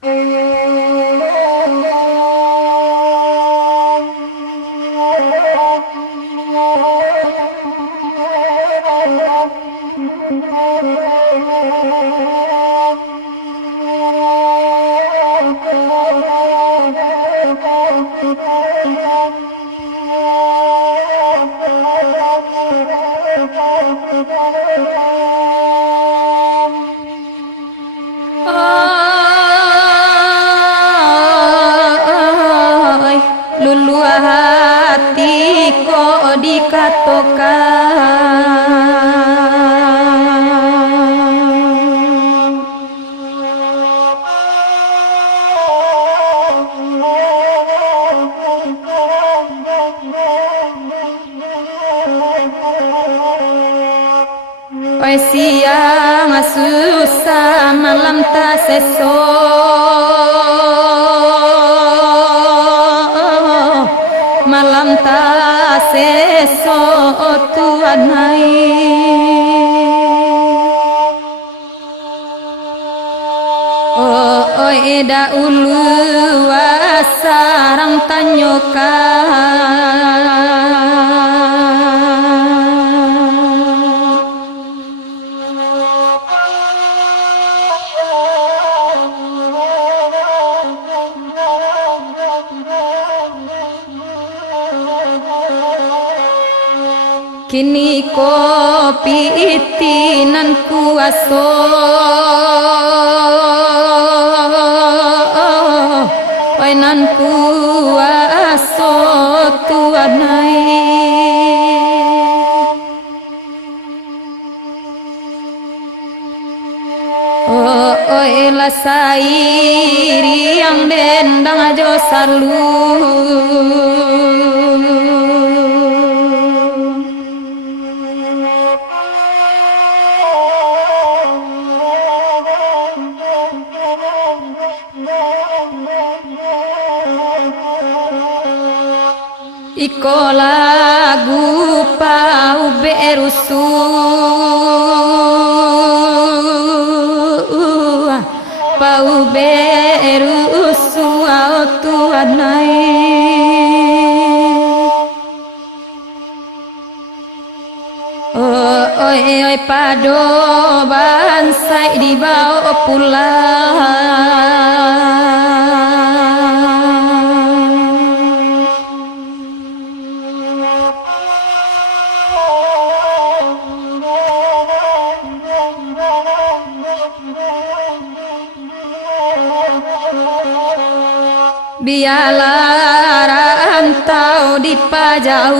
Oi, lulu hati kok dikatokan. Oi siang susah malam tak seso, malam tak seso Tuhan hai. Oh oi da ulu sarang tanyokan. Kini kopi itinan kuaso, oi nan kuaso Tuhan hai. Oh oi la sairi yang dendang ajo salu. Iko lagu pau berusu, pau berusu au Tuhan hai. Oh oi oi pado bansai dibawa pulang. Biarlah rantau di pajau,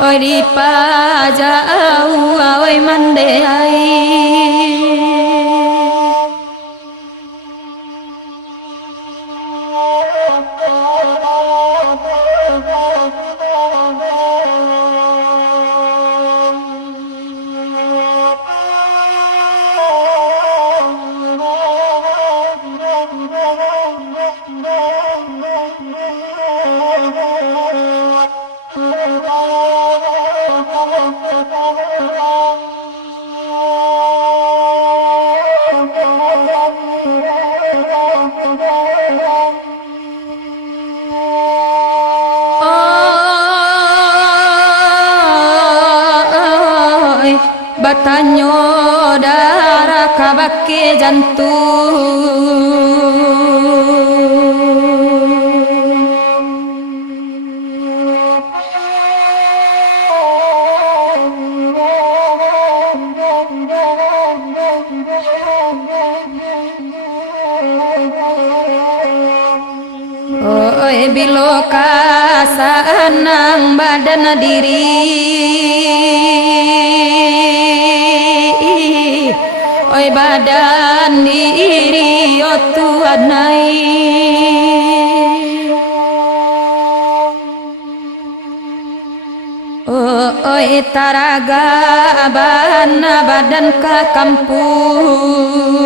oi di pajau, oi mandai. Oi batanyo darah kabake jantung. Oi bilo kasanang badan diri, oi badan diri oh Tuhan hai. Oi taraga bana badan ke kampung.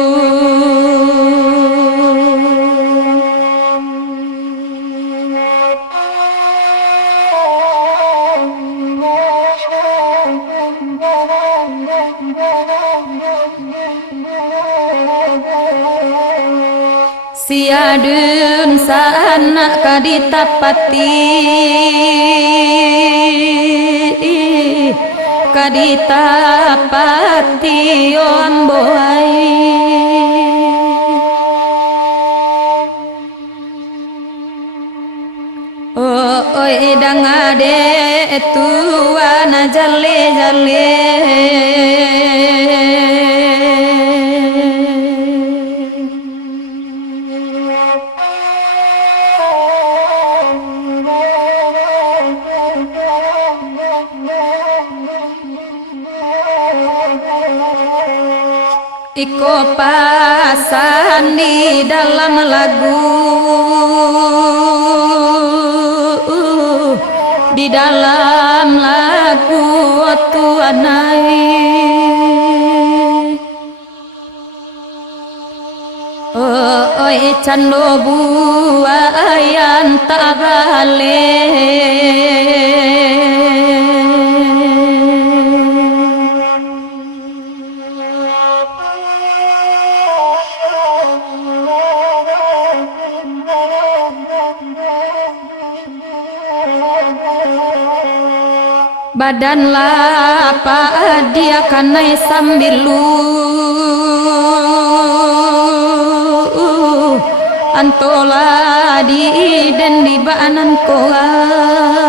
siadun sana kaditapati kaditapati o amboai oi edang ade tuana jale jale iko pasan di dalam lagu di dalam lagu tuanai oi cando buayan tak bale badan lapa dia kanai sambilu antola di den di banan koan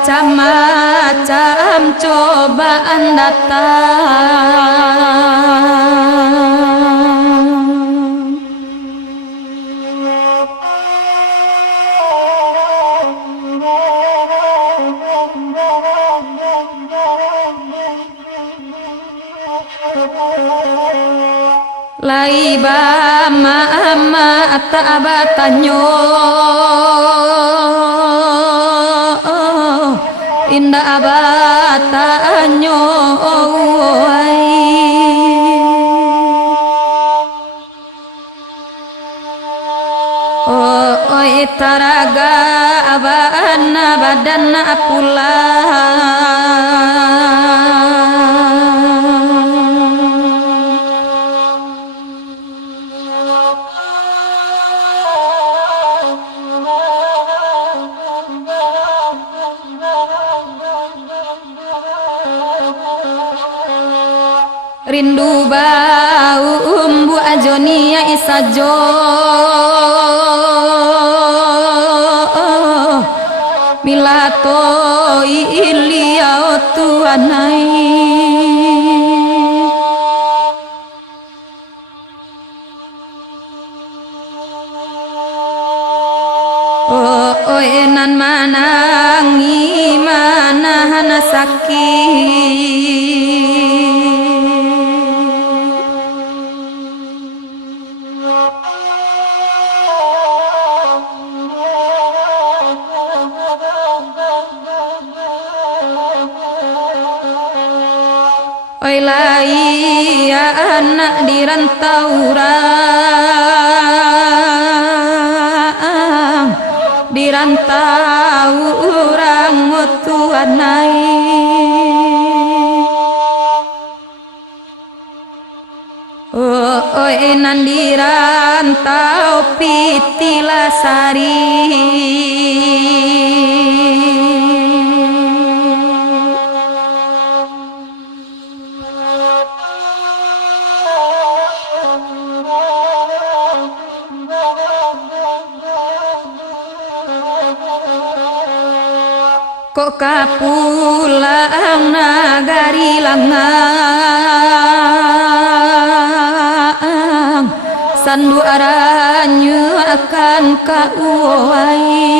macam-macam cobaan datang laiba mama atabatanyo indah abatanyo oi taraga abana badana rindu bau umbu ajonia isajo milato ilia tuanai enan manangi manahana sakit oi lai anak dirantau orang tuanai enan dirantau pitilasari kok kapulang nagari langang sandu aranyu akan kauwai